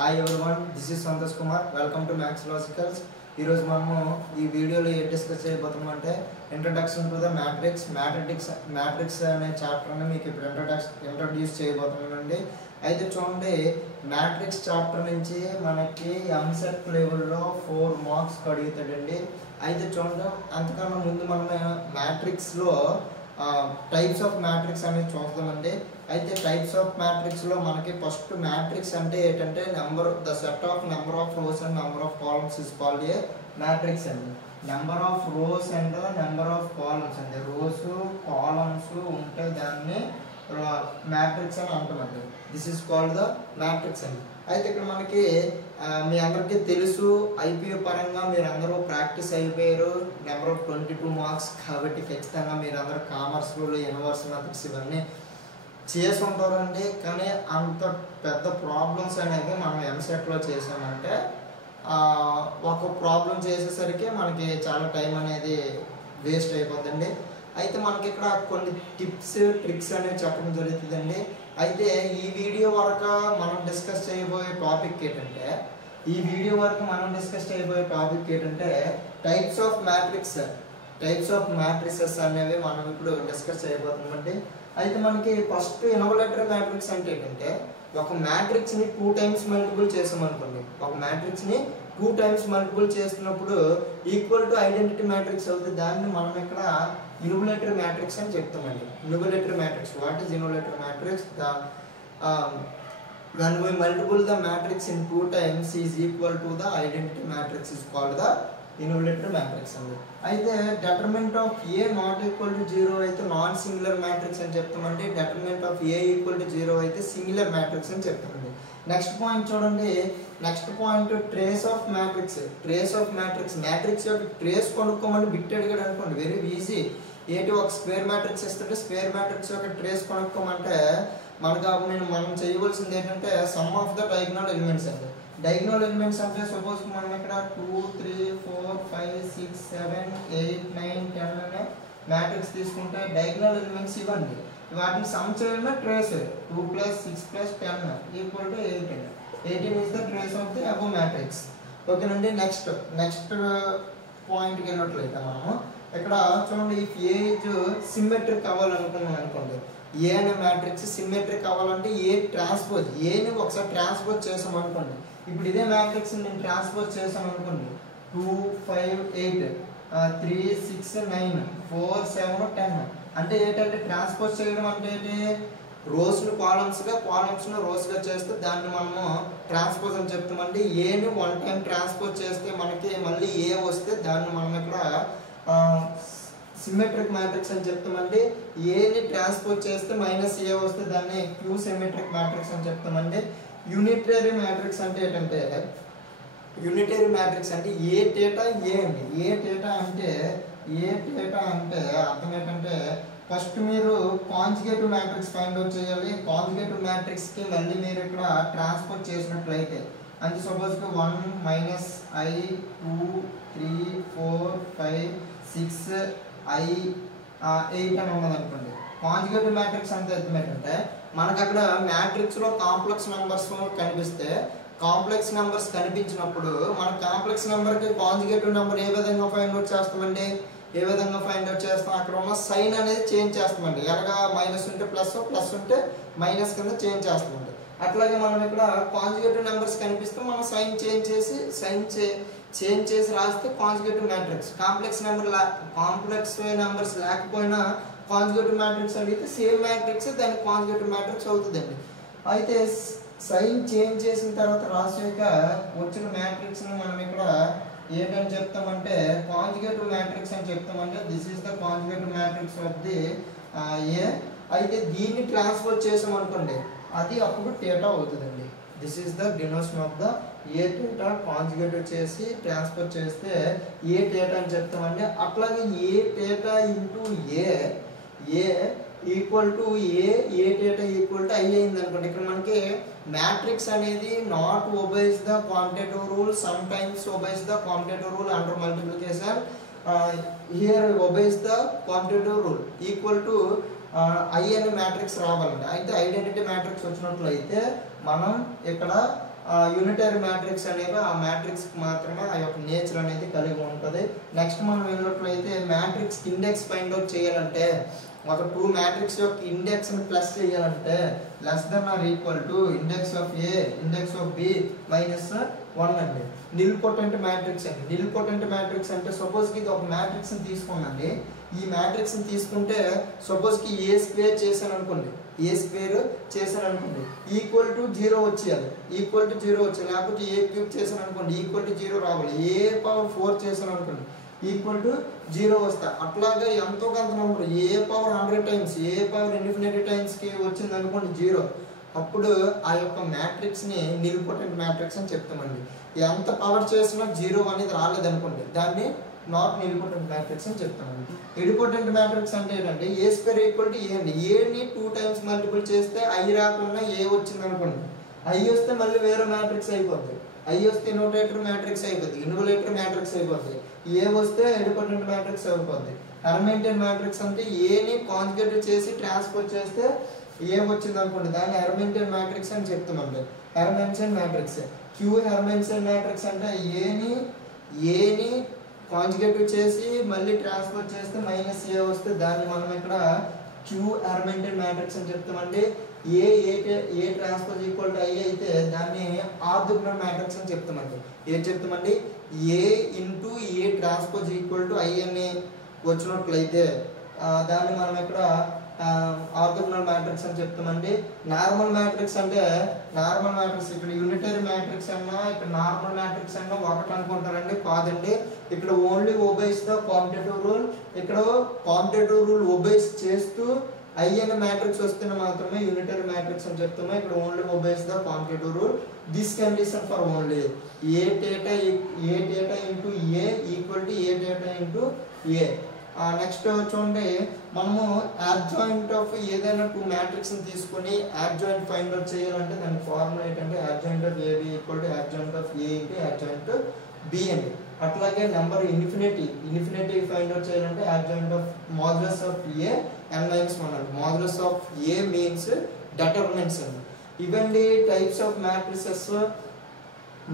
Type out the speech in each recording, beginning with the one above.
Hi everyone, this is Santosh Kumar. Welcome to Max Logicals. ఈ రోజు మనము ఈ వీడియోలో ఏం డిస్కస్ చేయబోతున్నాం అంటే ఇంట్రడక్షన్ టు ద మ్యాట్రిక్స్ అనే చాప్టర్ని మీకు ఇప్పుడు ఇంట్రడ్యూస్ చేయబోతున్నానండి. అయితే చూడండి, మ్యాట్రిక్స్ చాప్టర్ నుంచి మనకి ఎంసెట్ లెవెల్లో 4 మార్క్స్ అడుగుతాడండి. అయితే చూడండి, అంతకన్నా ముందు మనం మ్యాట్రిక్స్లో టైప్స్ ఆఫ్ మ్యాట్రిక్స్ అనేది చూస్తామండి. అయితే టైప్స్ ఆఫ్ మ్యాట్రిక్స్లో మనకి ఫస్ట్ మ్యాట్రిక్స్ అంటే ఏంటంటే the set of number of rows and number of columns is called a matrix అండి. Number of rows and number of columns అండి. రోస్ కాలమ్స్ ఉంటే దాన్ని మ్యాట్రిక్స్ అని అంటామండి. This is called the matrix అండి. అయితే ఇక్కడ మనకి మీ అందరికీ తెలుసు, ఐపీఓ పరంగా మీరు అందరూ ప్రాక్టీస్ అయిపోయారు. నెంబర్ ఆఫ్ 22 మార్క్స్ కాబట్టి ఖచ్చితంగా మీరు అందరూ కామర్స్లో యూనివర్స్ మ్యాథమెటిక్స్ ఇవన్నీ చేసి ఉంటారండి. కానీ అంత పెద్ద ప్రాబ్లమ్స్ అనేవి మనం ఎంసెట్లో చేసామంటే ఒక ప్రాబ్లం చేసేసరికి మనకి చాలా టైం అనేది వేస్ట్ అయిపోతుందండి. అయితే మనకి ఇక్కడ కొన్ని టిప్స్ ట్రిక్స్ అనేవి చెప్పడం జరుగుతుందండి. అయితే ఈ వీడియో వరకు మనం డిస్కస్ చేయబోయే టాపిక్ ఏంటంటే టైప్స్ ఆఫ్ మ్యాట్రిక్సెస్ అనేవి మనం ఇప్పుడు డిస్కస్ చేయబోతున్నామండి. అయితే మనకి ఫస్ట్ ఇన్వలేటరీ మ్యాట్రిక్స్ అంటే ఏంటంటే ఒక మ్యాట్రిక్స్ని 2 టైమ్స్ మల్టిపుల్ చేసామనుకోండి. ఒక మ్యాట్రిక్స్ని 2 టైమ్స్ మల్టిపుల్ చేస్తున్నప్పుడు ఈక్వల్ టు ఐడెంటిటీ మ్యాట్రిక్స్ అవుతుంది. దాన్ని మనం ఇక్కడ ఇన్వలేటరీ మ్యాట్రిక్స్ అని చెప్తామండి. Involutory matrix, what is involutory matrix? When we multiple the matrix in 2 times is equal to the identity matrix is called the involutory matrix అండి. అయితే determinant of a not equal to 0 అయితే non singular matrix అని చెప్తామండి. Determinant of a equal to 0 అయితే singular matrix అని చెప్తామండి. Next point చూడండి, next point trace of matrix యొక్క ట్రేస్ కొనుక్కోమని బిట్ అడిగాడు అనుకోండి, వెరీ ఈజీ. ఏంటి, ఒక స్క్వేర్ మ్యాట్రిక్స్ ఇస్తుంటే స్క్వేర్ మ్యాట్రిక్స్ యొక్క ట్రేస్ కొనుక్కోమంటే మనం చేయవలసింది ఏంటంటే sum of the diagonal elements అండి. డయాగోనల్ ఎలిమెంట్స్ అంటే సపోజ్ మనం ఇక్కడ 2, 3, 4, 5, 6, 7, 8, 9, 10 అనే మ్యాట్రిక్స్ తీసుకుంటే డయాగోనల్ ఎలిమెంట్స్ ఇవ్వండి. వాటిని సమ్ చేయడమే trace. 2 + 6 + 10 equal to 18. 18 is the trace of the above matrix. ఓకేనండి. నెక్స్ట్ పాయింట్కి వెళ్ళినట్లయితే మనము ఇక్కడ చూడండి, ఇఫ్ ఏ ఇజ్ సిమ్మెట్రిక్ అవ్వాలనుకున్నాం అనుకోండి, ఏ అనే మ్యాట్రిక్స్ సిమ్మెట్రిక్ అవ్వాలంటే ఏని ఒకసారి ట్రాన్స్పోజ్ చేసాం అనుకోండి. ఇప్పుడు ఇదే మ్యాట్రిక్స్ నేను ట్రాన్స్పోజ్ చేసాను అనుకోండి, 2, 5, 8, 3, 6, 9, 4, 7, 10 అంటే ఏంటంటే ట్రాన్స్పోజ్ చేయడం అంటే ఏంటి, రోస్ను కాలమ్స్ను రోస్గా చేస్తే దాన్ని మనము ట్రాన్స్పోజ్ అని చెప్తామండి. ఏని 1 టైం ట్రాన్స్పోజ్ చేస్తే మనకి మళ్ళీ ఏ వస్తే దాన్ని మనం ఇక్కడ సిమెట్రిక్ మ్యాట్రిక్స్ అని చెప్తామండి. ఏని ట్రాన్స్పోజ్ చేస్తే -a వస్తే దాన్ని క్యూ సిమెట్రిక్ మ్యాట్రిక్స్ అని చెప్తామండి. యూనిటరీ మ్యాట్రిక్స్ అంటే ఏంటంటే ఏ డేటా ఏ అండి. ఏ డేటా అంటే అర్థం ఏంటంటే ఫస్ట్ మీరు కాంజుగేటివ్ మ్యాట్రిక్స్ ఫైండ్ అవుట్ చేయాలి. కాంజుగేటివ్ మ్యాట్రిక్స్కి మళ్ళీ మీరు ఇక్కడ ట్రాన్స్పోజ్ చేసినట్లయితే అంటే సపోజ్కి 1 - i 2 3 4 5 6 i 8 అని ఉన్నది అనుకోండి. కాంజుగేటివ్ మ్యాట్రిక్స్ అంటే అర్థం ఏంటంటే మనకు అక్కడ మ్యాట్రిక్స్లో కాంప్లెక్స్ నెంబర్స్ కనిపించినప్పుడు మన కాంప్లెక్స్ నెంబర్కి కాంజుగేటివ్ నెంబర్ ఏ విధంగా ఫైండ్ అవుట్ చేస్తామండి? అక్కడ ఉన్న సైన్ అనేది చేంజ్ చేస్తామండి. ఎలాగా మైనస్ ఉంటే ప్లస్ ఉంటే మైనస్ కింద చేంజ్ చేస్తామండి. అట్లాగే మనం ఇక్కడ కాంజుగేటివ్ నెంబర్స్ కనిపిస్తే మనం సైన్ చేంజ్ చేసి రాస్తే కాంజుగేటివ్ మ్యాట్రిక్స్. కాంప్లెక్స్ నెంబర్స్ లేకపోయినా కాంజుగేటివ్ మ్యాట్రిక్స్ అడిగితే సేమ్ మ్యాట్రిక్స్ దానికి కాంజుగేటివ్ మ్యాట్రిక్స్ అవుతుందండి. అయితే సైన్ చేంజ్ చేసిన తర్వాత రాసాక వచ్చిన మ్యాట్రిక్స్ని మనం ఇక్కడ ఏంటని చెప్తామంటే కాంజుగేటివ్ మ్యాట్రిక్స్ అని చెప్తామంటే this is the conjugative matrix of the a. అయితే దీన్ని ట్రాన్స్ఫర్ చేసాం అనుకోండి, అది అప్పుడు డేటా అవుతుందండి. This is the denotation of the a data. Conjugative చేసి ట్రాన్స్ఫర్ చేస్తే ఏ డేటా అని చెప్తామండి. అట్లాగే a data into a equal to a data equal to I అయింది అనుకోండి. ఇక్కడ మనకి మ్యాట్రిక్స్ అనేది not obeys the quantitative rule, sometimes obeys the quantitative rule under multiplication. Here obese the quantitative rule equal to I అనే matrix రావాలండి. అయితే identity matrix వచ్చినట్లయితే మనం ఇక్కడ యూనిటరీ మ్యాట్రిక్స్ అనేవి ఆ మ్యాట్రిక్స్ మాత్రమే ఆ యొక్క నేచర్ అనేది కలిగి ఉంటుంది. నెక్స్ట్ మనం వెళ్ళినట్లయితే మ్యాట్రిక్స్ ఇండెక్స్ ఫైండ్ అవుట్ చేయాలంటే ఒక 2 మ్యాట్రిక్స్ యొక్క ఇండెక్స్ని ప్లస్ చేయాలంటే less than or equal to index of A index of B minus 1 అండి. నిల్పోటెంట్ మ్యాట్రిక్స్ అండి. నిల్పోటెంట్ మ్యాట్రిక్స్ అంటే సపోజ్కి ఇది ఒక మ్యాట్రిక్స్ని తీసుకోండి. ఈ మ్యాట్రిక్స్ని తీసుకుంటే సపోజ్కి ఏ స్క్వేర్ చేశాను అనుకోండి, ఏ స్క్వేర్ చేశాను అనుకోండి ఈక్వల్ టు 0 వచ్చేయాలి, ఈక్వల్ టు 0 వచ్చేయాలి. లేకపోతే ఏ క్యూబ్ చేశాను అనుకోండి ఈక్వల్ టు 0 రావాలి. ఏ పవర్ 4 చేశాను అనుకోండి ఈక్వల్ టు 0 వస్తా. అట్లాగే ఎంతో కొంత నెంబర్ ఏ పవర్ 100 టైమ్స్ ఏ పవర్ ఇన్ఫినిటీ టైమ్స్కి వచ్చింది అనుకోండి 0, అప్పుడు ఆ యొక్క మ్యాట్రిక్స్ని నిల్పోటెంట్ మ్యాట్రిక్స్ అని చెప్తామండి. ఎంత పవర్ చేసినా 0 అనేది రాలేదనుకోండి దాన్ని నాట్ నిల్పోటెంట్ మ్యాట్రిక్స్ అని చెప్తామండి. నిల్పోటెంట్ మ్యాట్రిక్స్ అంటే ఏంటంటే ఏ స్క్వేర్ ఈక్వల్ టు ఏ అండి. ఏని 2 టైమ్స్ మల్టిపుల్ చేస్తే ఐ రాకుండా ఏ వచ్చింది అనుకోండి, ఐ వస్తే మళ్ళీ వేరే మ్యాట్రిక్స్ అయిపోద్ది. ఐ వస్తే ఇన్వర్టేటర్ మ్యాట్రిక్స్ అయిపోద్ది, ఇన్వలేటర్ మ్యాట్రిక్స్ అయిపోద్ది. ఏ వస్తే నిల్పోటెంట్ మ్యాట్రిక్స్ అయిపోద్ది. హెర్మిటియన్ మ్యాట్రిక్స్ అంటే ఏని కాంజుగేట్ చేసి ట్రాన్స్పోజ్ చేస్తే ఏ వచ్చింది అనుకోండి దాన్ని హెర్మిటియన్ మ్యాట్రిక్స్ అని చెప్తామండి. Hermitian matrix. Skew Hermitian matrix అంటే ఏని కాంజుగేటివ్ చేసి మళ్ళీ ట్రాన్స్ఫర్ చేస్తే మైనస్ ఏ వస్తే దాన్ని మనం ఇక్కడ క్యూ హెర్మిటియన్ మ్యాట్రిక్స్ అని చెప్తామండి. A transfer equal to I అయితే దాన్ని ఆర్థోగోనల్ మ్యాట్రిక్స్ అని చెప్తామండి. ఏం చెప్తామండి, A into A transpose equal to I అని వచ్చినట్లయితే దాన్ని మనం ఇక్కడ ఆర్థోగోనల్ మ్యాట్రిక్స్ అని చెప్తామండి. నార్మల్ మ్యాట్రిక్స్ అంటే నార్మల్ మ్యాట్రిక్స్ ఇక్కడ యూనిటరీ మ్యాట్రిక్స్ అన్నా ఇక్కడ నార్మల్ మ్యాట్రిక్స్ అన్నా ఒకటి అనుకుంటారండి, కాదండి. ఇక్కడ only obeys the competitive rule. ఇక్కడ కాంపిటేటివ్ రూల్ ఒబేస్ చేస్తూ ఐ అనే మ్యాట్రిక్స్ వస్తేనే మాత్రమే యూనిటరీ మ్యాట్రిక్స్ అని చెప్తాము. ఇక్కడ only obeys the competitive rule. This condition for only A data into a equal to a data into A. Next చూడండి, మనము అడ్జాయింట్ ఆఫ్ ఏదైనా 2 మ్యాట్రిక్స్ని తీసుకొని అడ్జాయింట్ ఫైండ్ అవుట్ చేయాలంటే దాని ఫార్ములా ఏంటంటే adjoint of AB equal to adjoint of A into adjoint B అండి. అట్లాగే number infinity find out చేయాలంటే adjoint of modulus of A n-1 అండి. Modulus of A means determinants అండి. ఇవన్నీ టైప్స్ ఆఫ్ మ్యాట్రిసెస్.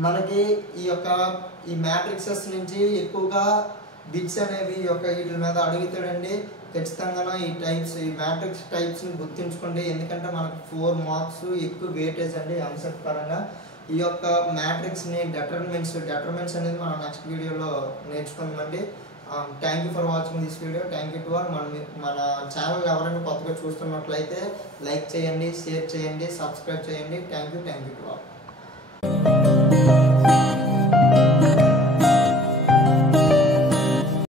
మనకి ఈ మ్యాట్రిక్సెస్ నుంచి ఎక్కువగా బిట్స్ అనేవి వీటి మీద అడుగుతాడండి. ఖచ్చితంగా ఈ మ్యాట్రిక్స్ టైప్స్ని గుర్తుంచుకోండి. ఎందుకంటే మనకు 4 మార్క్స్ ఎక్కువ వెయిటేజ్ అండి ఆన్సర్ పరంగా. ఈ యొక్క మ్యాట్రిక్స్ని డిటర్మినెంట్స్ అనేది మనం నెక్స్ట్ వీడియోలో నేర్చుకుందామండి. Thank you for watching this video. Thank you to all. మన ఛానల్ ఎవరైనా కొత్తగా చూస్తున్నట్లయితే లైక్ చేయండి, షేర్ చేయండి, సబ్స్క్రైబ్ చేయండి. Thank you to all.